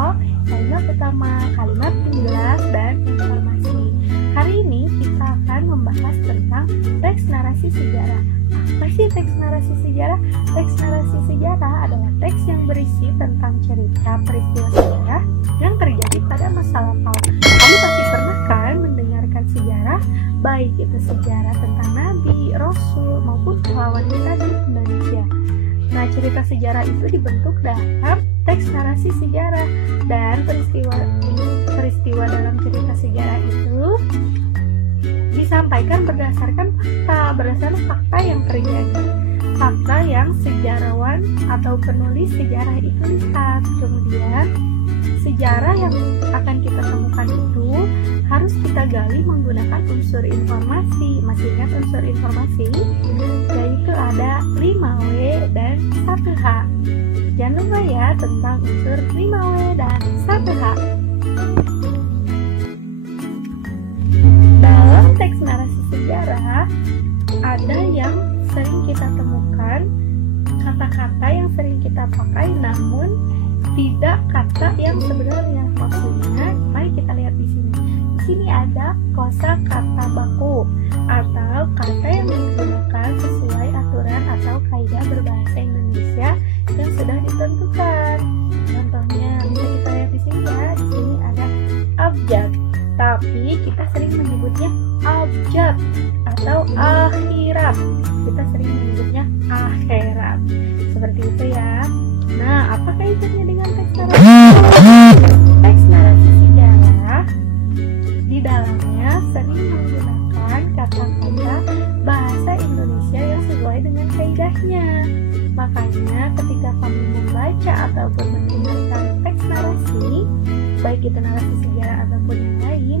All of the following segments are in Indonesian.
pokok, kalimat utama, kalimat penjelas, dan informasi. Hari ini kita akan membahas tentang teks narasi sejarah. Apa sih teks narasi sejarah? Teks narasi sejarah adalah teks yang berisi tentang cerita peristiwa sejarah yang terjadi pada masa lampau. Kamu pasti pernah kan mendengarkan sejarah, baik itu sejarah tentang nabi, rasul, maupun pahlawan kita di Indonesia. Nah, cerita sejarah itu dibentuk dalam teks narasi sejarah, dan peristiwa dalam cerita sejarah itu disampaikan berdasarkan fakta yang terjadi, fakta yang sejarawan atau penulis sejarah itu lihat. Kemudian sejarah yang akan kita temukan itu harus kita gali menggunakan unsur informasi. Masih ingat unsur informasi? Yaitu ada 5W dan 1H. Jangan lupa ya tentang unsur 5W dan 1H. Dalam teks narasi sejarah ada yang sering kita temukan, kata-kata yang sering kita pakai namun tidak kata yang sebenarnya. Maksudnya, mari kita lihat di sini. Di sini ada kosakata baku atau kata yang digunakan sesuai aturan atau kaidah berbahasa Indonesia yang sudah ditentukan. Contohnya bisa kita lihat di sini ya. Di sini ada abjad, tapi kita sering menyebutnya abjad atau akhirat. Kita sering menyebutnya akhirat. Seperti itu ya. Nah, apa kaitannya dengan teks narasi? Teks narasi sejarah di dalamnya sering menggunakan kata-kata bahasa Indonesia yang sesuai dengan kaidahnya. Makanya ketika kamu membaca ataupun mendengarkan teks narasi, baik itu narasi sejarah ataupun yang lain,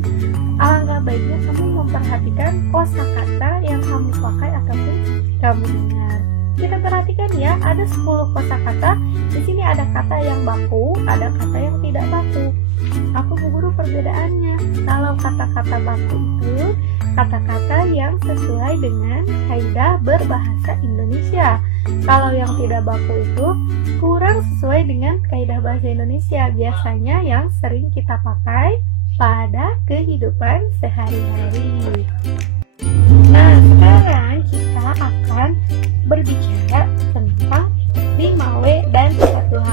alangkah baiknya kamu memperhatikan kosakata yang kamu pakai ataupun kamu dengar. Kita perhatikan ya, ada 10 kosakata. Di sini ada kata yang baku, ada kata yang tidak baku. Apa Bu Guru perbedaannya? Kalau kata-kata baku itu kata-kata yang sesuai dengan kaidah berbahasa Indonesia. Kalau yang tidak baku itu kurang sesuai dengan kaidah bahasa Indonesia. Biasanya yang sering kita pakai pada kehidupan sehari-hari. Nah, sekarang kita akan berbicara tentang 5W dan 1H.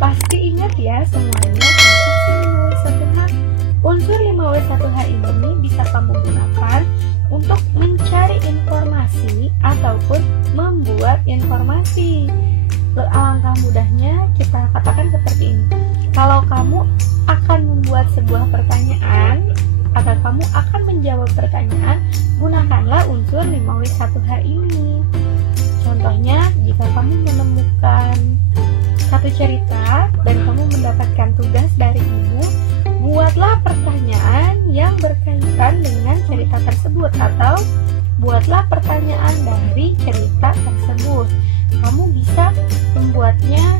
Pasti ingat ya semuanya tentang 5W 1H. Unsur 5W 1H ini bisa kamu gunakan untuk mencari informasi ataupun membuat informasi. Alangkah mudahnya kita katakan seperti ini. Kalau kamu akan membuat sebuah pertanyaan atau kamu akan menjawab pertanyaan, gunakanlah unsur 5W 1H ini. Contohnya, jika kamu menemukan satu cerita dan kamu mendapatkan tugas dari ibu, buatlah pertanyaan yang berkaitan dengan cerita tersebut atau buatlah pertanyaan dari cerita tersebut. Kamu bisa membuatnya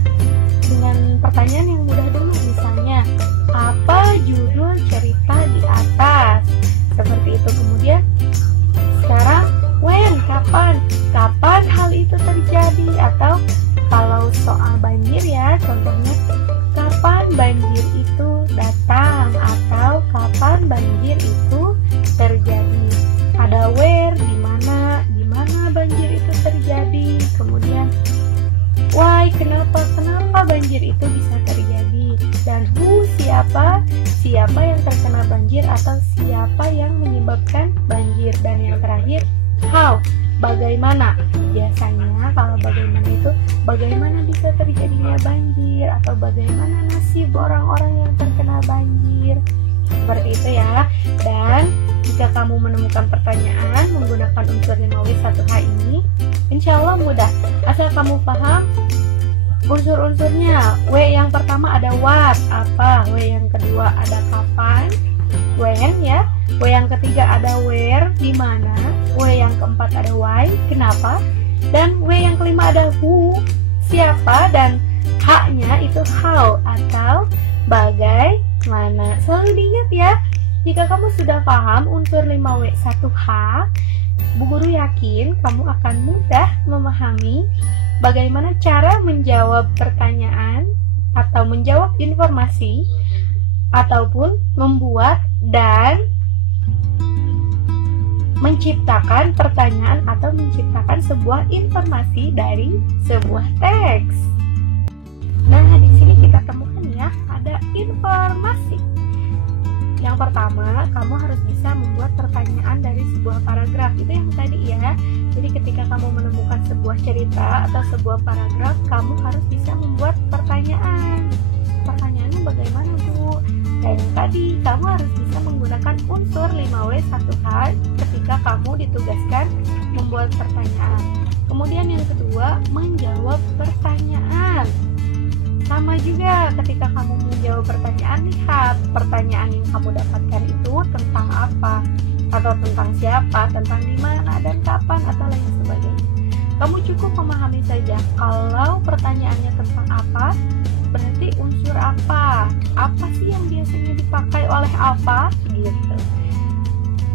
dengan pertanyaan yang mudah dulu, misalnya, apa judul cerita di atas? Seperti itu. Kemudian, sekarang, when, kapan hal itu terjadi? Atau kalau soal banjir ya, contohnya, kapan banjir itu datang? Atau kapan banjir itu terjadi? Ada where, di mana banjir itu terjadi. Kemudian, why, kenapa banjir itu bisa terjadi. Dan who, siapa yang terkena banjir atau siapa yang menyebabkan banjir. Dan yang terakhir, how, bagaimana. Biasanya kalau bagaimana itu bagaimana bisa terjadinya banjir atau bagaimana nasib orang-orang yang terkena banjir. Seperti itu ya. Dan jika kamu menemukan pertanyaan menggunakan unsur 5W 1H ini, insya Allah mudah. Asal kamu paham unsur-unsurnya. W yang pertama ada what, apa. W yang kedua ada kapan, when ya. W yang ketiga ada where, di mana. W yang keempat ada why, kenapa. Dan W yang kelima ada who, siapa. Dan H-nya itu how atau bagaimana. Selalu diingat ya. Jika kamu sudah paham unsur 5W 1H, Bu Guru yakin kamu akan mudah memahami bagaimana cara menjawab pertanyaan atau menjawab informasi ataupun membuat dan menciptakan pertanyaan atau menciptakan sebuah informasi dari sebuah teks. Nah, di sini kita temukan ya, ada informasi. Yang pertama, kamu harus bisa membuat pertanyaan dari sebuah paragraf. Itu yang tadi ya. Jadi ketika kamu menemukan sebuah cerita atau sebuah paragraf, kamu harus bisa membuat pertanyaan. Pertanyaannya bagaimana, Bu? Dan yang tadi, kamu harus bisa menggunakan unsur 5W 1H ketika kamu ditugaskan membuat pertanyaan. Kemudian yang kedua, menjawab pertanyaan. Sama juga ketika kamu menjawab pertanyaan, lihat pertanyaan yang kamu dapatkan itu tentang apa, atau tentang siapa, tentang di mana dan kapan, atau lain sebagainya. Kamu cukup memahami saja kalau pertanyaannya tentang apa, berarti unsur apa sih yang biasanya dipakai oleh apa, gitu.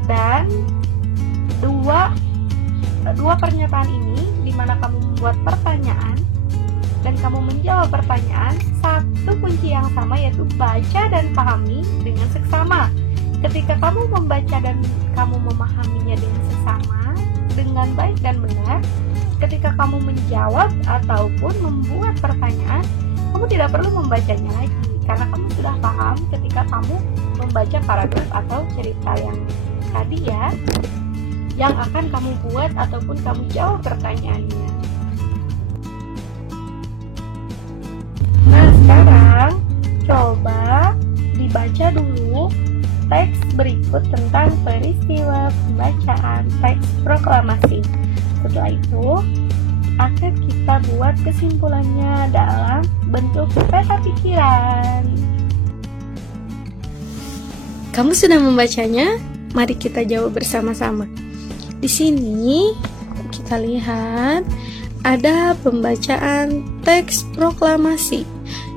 Dan dua pernyataan ini, di mana kamu membuat pertanyaan dan kamu menjawab pertanyaan, satu kunci yang sama, yaitu baca dan pahami dengan seksama. Ketika kamu membaca dan kamu memahaminya dengan seksama, dengan baik dan benar, ketika kamu menjawab ataupun membuat pertanyaan, kamu tidak perlu membacanya lagi, karena kamu sudah paham ketika kamu membaca paragraf atau cerita yang tadi ya, yang akan kamu buat ataupun kamu jawab pertanyaannya. Nah, sekarang coba dibaca dulu teks berikut tentang peristiwa pembacaan teks proklamasi. Setelah itu akan kita buat kesimpulannya dalam bentuk peta pikiran. Kamu sudah membacanya? Mari kita jawab bersama-sama. Di sini kita lihat ada pembacaan teks proklamasi.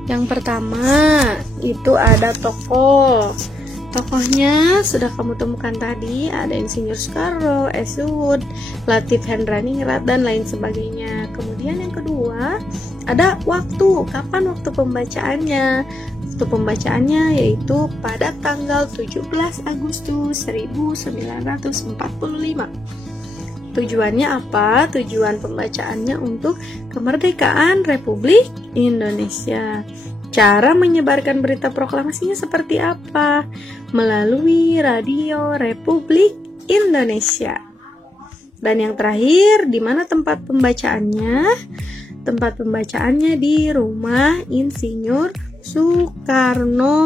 Yang pertama itu ada tokoh. Tokohnya sudah kamu temukan tadi, ada Insinyur Soekarno, Esud, Latif Hendraningrat, dan lain sebagainya. Kemudian yang kedua, ada waktu, kapan waktu pembacaannya. Waktu pembacaannya yaitu pada tanggal 17 Agustus 1945. Tujuannya apa? Tujuan pembacaannya untuk kemerdekaan Republik Indonesia. Cara menyebarkan berita proklamasinya seperti apa? Melalui Radio Republik Indonesia. Dan yang terakhir, di mana tempat pembacaannya? Tempat pembacaannya di Rumah Insinyur Soekarno.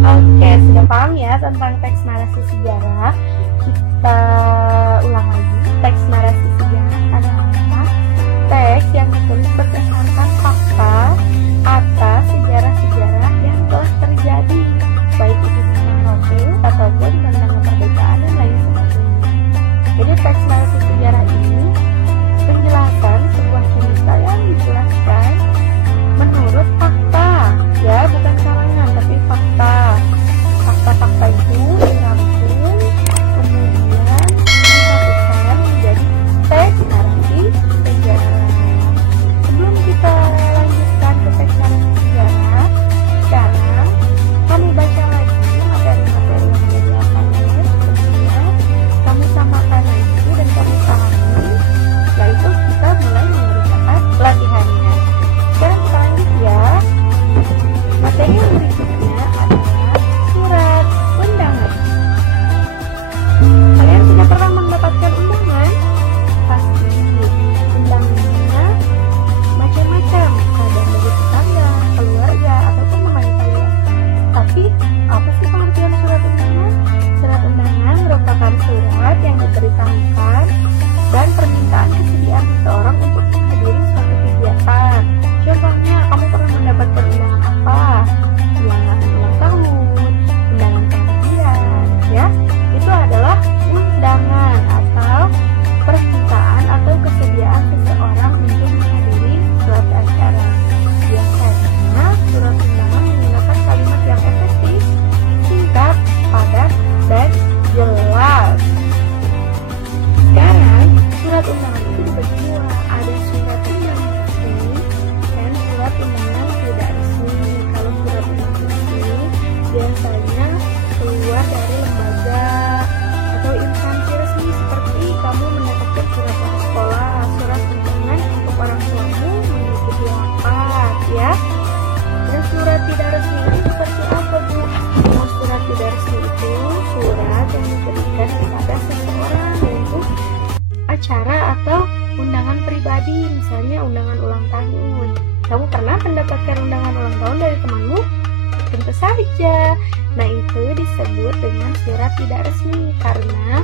Oke, sudah paham ya tentang teks narasi sejarah? Kita ulang lagi. Teks narasi sejarah adalah teks yang ditulis berdasarkan fakta atas sejarah-sejarah yang telah terjadi, baik itu tentang novel ataupun tentang kemerdekaan dan lain sebagainya. Jadi teks narasi sejarah ini penjelasan sebuah cerita yang dijelaskan menurut fakta, ya, bukan karangan tapi fakta. Fakta-fakta itu dirangkum kemudian disatukan menjadi teks narasi sejarah. Sebelum kita lanjutkan ke teks narasi sejarah, sekarang kamu baca lagi materi-materi yang ada di atas, kemudian kamu samakan lagi dan kamu pahami. Setelah itu kita mulai mengerjakan pelatihannya. Sekarang kita lanjut ya. Materi yang berikutnya adalah surat undangan. Kalian sudah pernah mendapatkan undangan? Pasti. Undangannya macam-macam, ada dari tetangga, keluarga, ataupun teman kalian. Tapi apa sih pengertian surat undangan? Surat undangan merupakan surat yang diberitahukan dan permintaan kesediaan seseorang untuk menghadiri suatu kegiatan. Contohnya, kamu pernah mendapatkan undangan apa? Ulang misalnya undangan ulang tahun. Kamu pernah mendapatkan undangan ulang tahun dari temanmu? Tentu saja. Nah, itu disebut dengan surat tidak resmi karena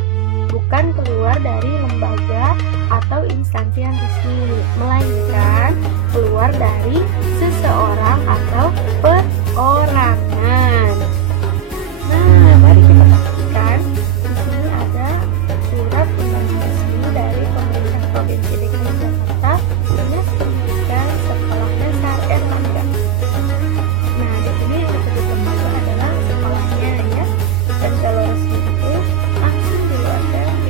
bukan keluar dari lembaga atau instansi yang resmi, melainkan keluar dari seseorang atau perorangan. Nah, mari kita perhatikan. Di sini ada surat undangan resmi dari pemerintah Provinsi DKI Jakarta, Dinas Pendidikan Sekolah Dasar Erlangga. Nah, di sini yang disebut lembaga adalah sekolahnya ya. Dan kalau resmi itu langsung dikeluarkan dari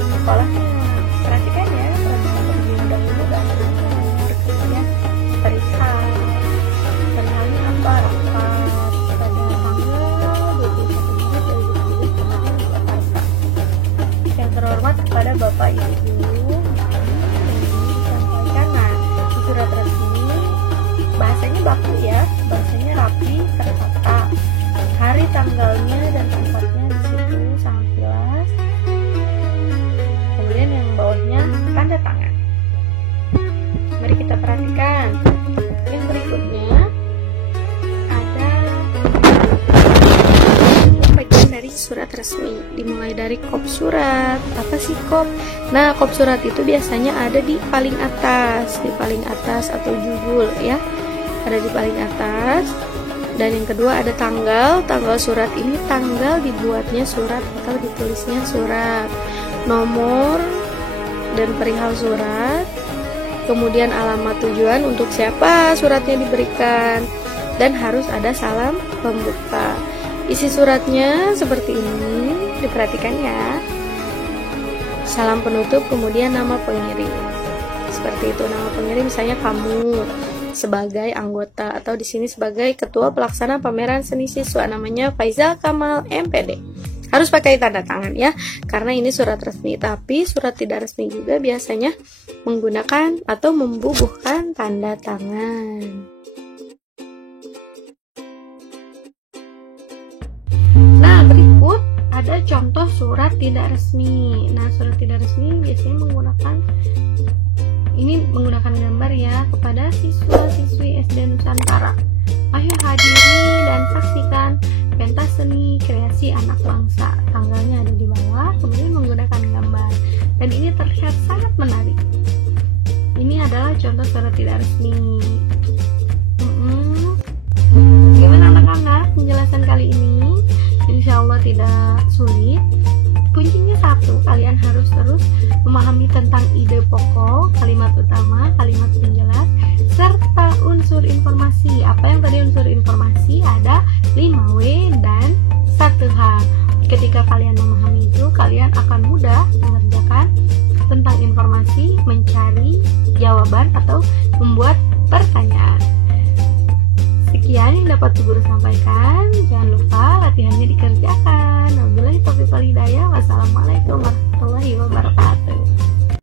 sekolahnya. Perhatikan ya, perhatikan terlebih dahulu bahasa nomor, kemudian perihalnya apa? Rapat pada tanggal 21 Maret 2020 kemarin di Jakarta. Yang terhormat kepada Bapak Ibu, disampaikan. Nah, di surat resmi bahasanya baku ya, bahasanya rapi, tertata. Hari, tanggalnya, dan tempatnya di situ sangat jelas. Kemudian yang bawahnya tanda tangan. Mari kita perhatikan. Yang berikutnya ada bagian dari surat resmi. Dimulai dari kop surat. Apa sih kop? Nah, kop surat itu biasanya ada di paling atas atau judul ya. Ada di paling atas. Dan yang kedua ada tanggal surat ini, tanggal dibuatnya surat atau ditulisnya surat, nomor dan perihal surat, kemudian alamat tujuan untuk siapa suratnya diberikan, dan harus ada salam pembuka. Isi suratnya seperti ini, diperhatikan ya. Salam penutup, kemudian nama pengirim. Seperti itu, nama pengirim misalnya kamu sebagai anggota atau di sini sebagai ketua pelaksana pameran seni siswa, namanya Faizal Kamal MPD. Harus pakai tanda tangan ya, karena ini surat resmi. Tapi surat tidak resmi juga biasanya menggunakan atau membubuhkan tanda tangan. Nah, berikut ada contoh surat tidak resmi. Nah, surat tidak resmi biasanya menggunakan gambar ya, kepada siswa-siswi SD Nusantara. Ayo hadiri dan saksikan pentas seni kreasi anak bangsa. Tanggalnya ada di bawah, kemudian menggunakan gambar. Dan ini terlihat sangat menarik. Ini adalah contoh surat tidak resmi. Gimana anak-anak penjelasan kali ini? Insya Allah tidak sulit. Kuncinya satu, kalian harus terus memahami tentang ide pokok, kalimat utama, kalimat penjelas, serta unsur informasi. Apa yang tadi unsur informasi? Ada 5W dan 1H. Ketika kalian memahami itu, kalian akan mudah mengerjakan tentang informasi, mencari jawaban, atau membuat pertanyaan. Sekian yang dapat Bu Guru sampaikan. Jangan lupa latihannya dikerjakan. Wabillahi taufiq wal hidayah. Wassalamualaikum warahmatullahi wabarakatuh.